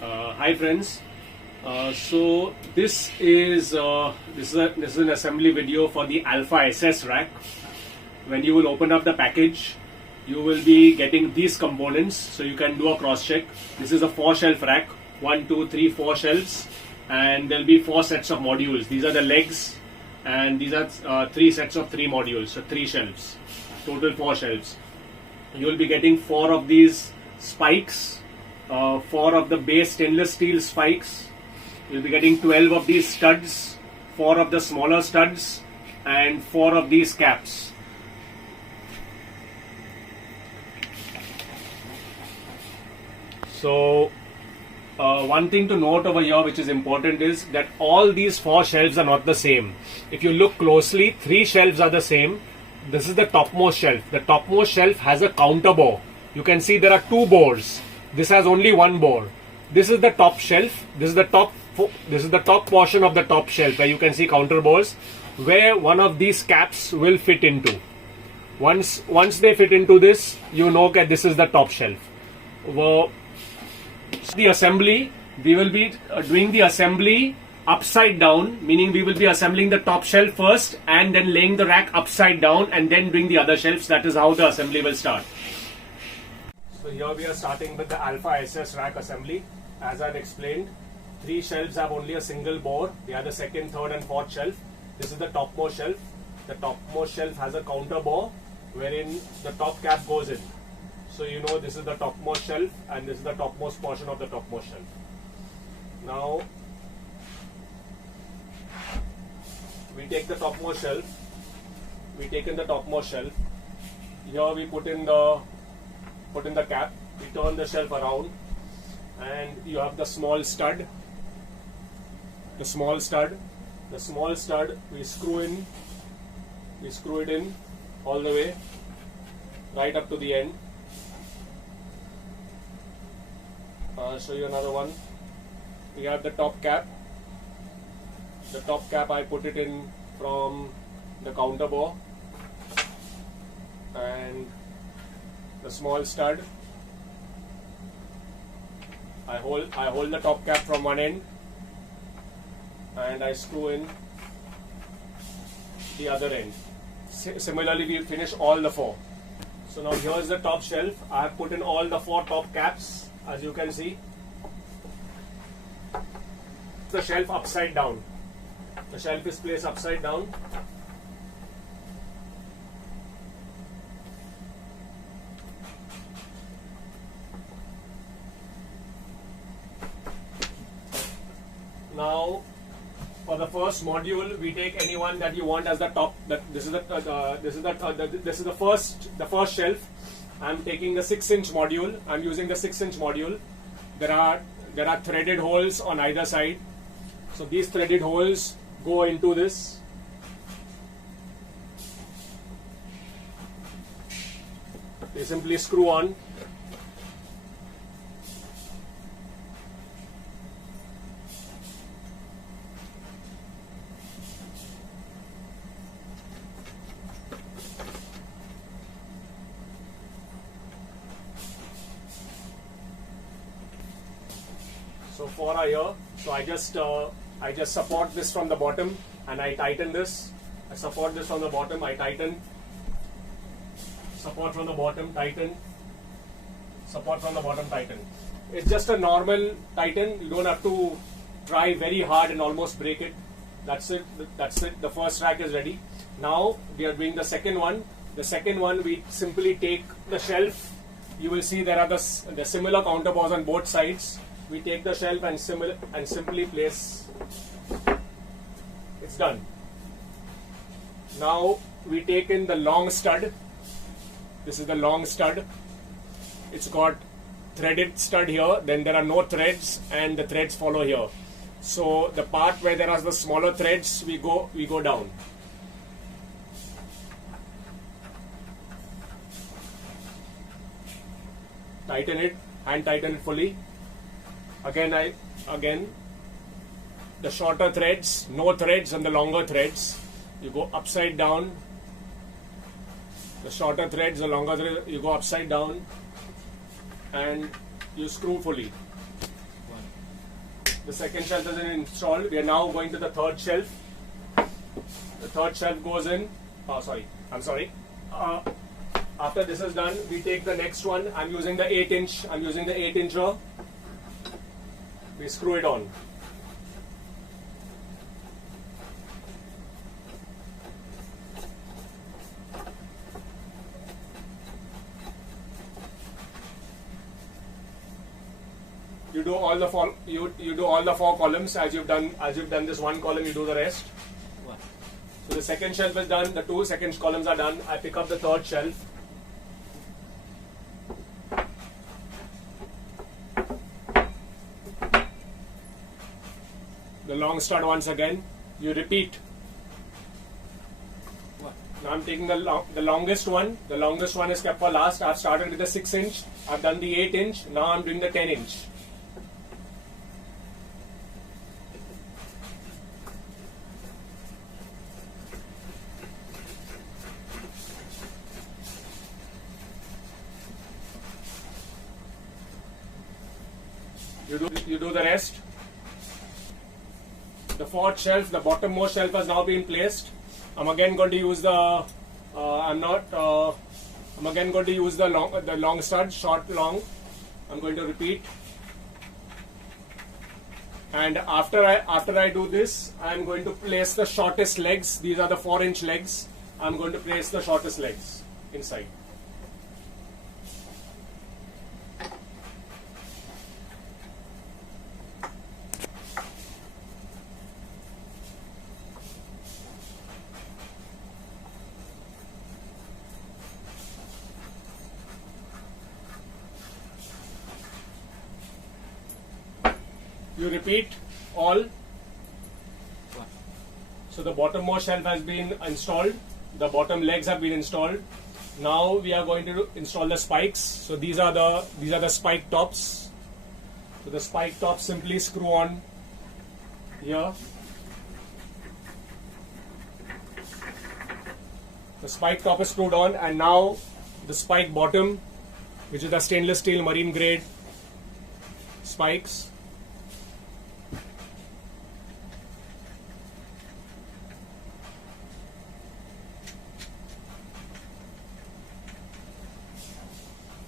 Hi friends. So this is an assembly video for the Alpha SS rack. When you will open up the package, you will be getting these components, so you can do a cross check. This is a 4-shelf rack, 1, 2, 3, 4 shelves, and there'll be 4 sets of modules. These are the legs, and these are 3 sets of 3 modules, so 3 shelves, total 4 shelves. You will be getting 4 of these spikes, 4 of the base stainless steel spikes. You'll be getting 12 of these studs, 4 of the smaller studs, and 4 of these caps. So one thing to note over here which is important is that all these 4 shelves are not the same. If you look closely, 3 shelves are the same. This is the topmost shelf. The topmost shelf has a counter bore. You can see there are 2 bores. This has only 1 bore. This is the top shelf. This is the top portion of the top shelf where you can see counter bores, where one of these caps will fit into. Once they fit into this, you know that this is the top shelf. The assembly, we will be doing the assembly upside down, meaning we will be assembling the top shelf first and then laying the rack upside down and then doing the other shelves. That is how the assembly will start. So here we are starting with the Alpha SS rack assembly. As I explained, 3 shelves have only a single bore. They are the second, third and fourth shelf. This is the topmost shelf. The topmost shelf has a counter bore wherein the top cap goes in. So you know this is the topmost shelf and this is the topmost portion of the topmost shelf. Now we take the topmost shelf. We take in the topmost shelf. Here we put in the cap. We turn the shelf around, and you have the small stud. The small stud. We screw in. We screw it in all the way, right up to the end. I'll show you another one. We have the top cap. The top cap I put it in from the counter bore, and the small stud. I hold the top cap from one end and I screw in the other end. Similarly, we finish all the 4. So now here is the top shelf. I have put in all the 4 top caps, as you can see. The shelf upside down. The shelf is placed upside down. Now, for the first module, we take any one that you want as the top. This is the first shelf. I'm taking the 6-inch module. I'm using the 6-inch module. There are threaded holes on either side. So these threaded holes go into this. They simply screw on. So 4 are here. So I just support this from the bottom and I tighten this. I support this from the bottom, I tighten. Support from the bottom, tighten. Support from the bottom, tighten. It's just a normal tighten. You don't have to try very hard and almost break it. That's it. The first rack is ready. Now we are doing the second one. The second one, we simply take the shelf. You will see there are the similar counter bores on both sides. We take the shelf and simply place. It's done. Now we take in the long stud. This is the long stud. It's got threaded stud here. Then there are no threads, and the threads follow here. So the part where there are the smaller threads, we go down. Tighten it, hand tighten it fully. Again, the shorter threads, no threads, and the longer threads. You go upside down. The shorter threads, the longer threads, you go upside down, and you screw fully. 1, The second shelf is installed. We are now going to the third shelf. The third shelf goes in. After this is done, we take the next one. I'm using the 8-inch. I'm using the 8-incher. We screw it on. You do all the four columns as you've done this one column. You do the rest. So the second shelf is done. The two second columns are done. I pick up the third shelf. The long stud once again. You repeat. Now I'm taking the longest one. The longest one is kept for last. I've started with the 6-inch. I've done the 8-inch. Now I'm doing the 10-inch. You do the rest. The fourth shelf, the bottommost shelf has now been placed. I'm again going to use the long stud, short, long. I'm going to repeat. And after I do this, I'm going to place the shortest legs. These are the 4-inch legs. I'm going to place the shortest legs inside. You repeat all. So the bottommost shelf has been installed. The bottom legs have been installed. Now we are going to install the spikes. So these are the spike tops. So the spike tops simply screw on here. The spike top is screwed on, and now the spike bottom, which is the stainless steel marine grade spikes.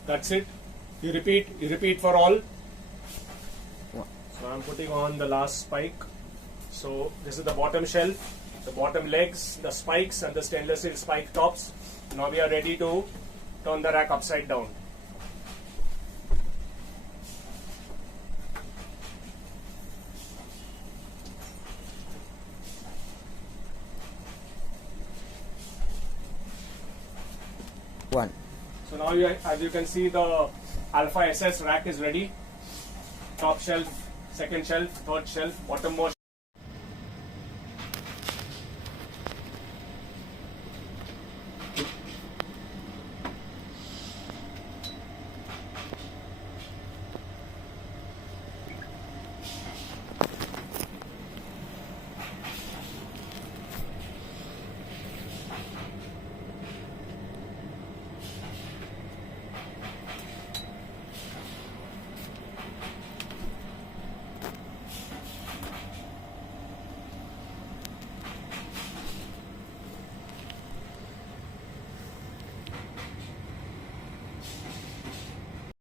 That's it. You repeat for all. So I'm putting on the last spike. So this is the bottom shelf, the bottom legs, the spikes, and the stainless steel spike tops. Now we are ready to turn the rack upside down. One. So now as you can see, the Alpha SS rack is ready. Top shelf, second shelf, third shelf, bottommost